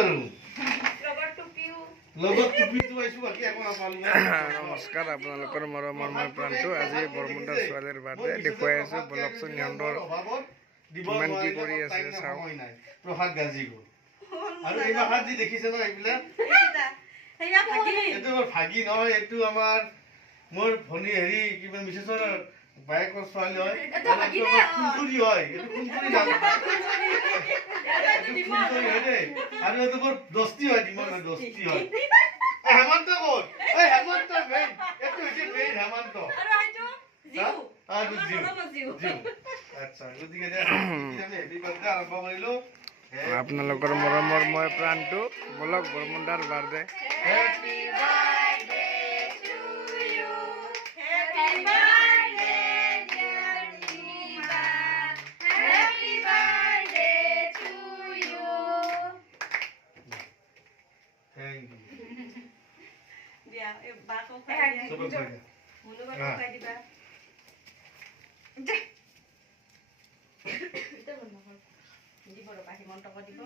আৰু লগত টুপিটো আইছো বাকি একো নাপালো নমস্কাৰ আপোনালোকৰ মৰমৰ মই প্ৰাণটো আজি বৰমুণ্ডা ছোৱালীৰ বাৰ্থডে দেখুৱাই আছো বলকচোন সিহঁতৰ কিমান কি কৰি আছে চাওক প্ৰসাদ গাজি গ'ল আৰু এই বাহাত যি দেখিছে ন এইবিলাক এইটো ভাগি নহয় এইটো আমাৰ মোৰ ভনী হেৰি কিবা মিছেছৰ বায়েকৰ ছোৱালী হয় কুকুৰি হয় এইটো কুকুৰি নাম আৰু এইটো বৰ দস্তি হয় ইমান দস্তি হয় হেমন্ত ক'ত এই হেমন্ত মেইন এইটো হৈছে মেইন হেমন্ত আচ্ছা গতিকে আমি হেপী বাৰ্থডে আৰম্ভ কৰিলোঁ আপোনালোকৰ মৰমৰ মই প্ৰাণটো বলক বৰমুণ্ডাৰ birthday happy birthday to you happy birthday dear Nima happy birthday to you thank you দিয়া এ বাকো খাই দিয়া সব খাই দিয়া মুনো বাকো খাই দিবা এটা বন্ধ কর দিব ৰ পাহি মন্তক দিব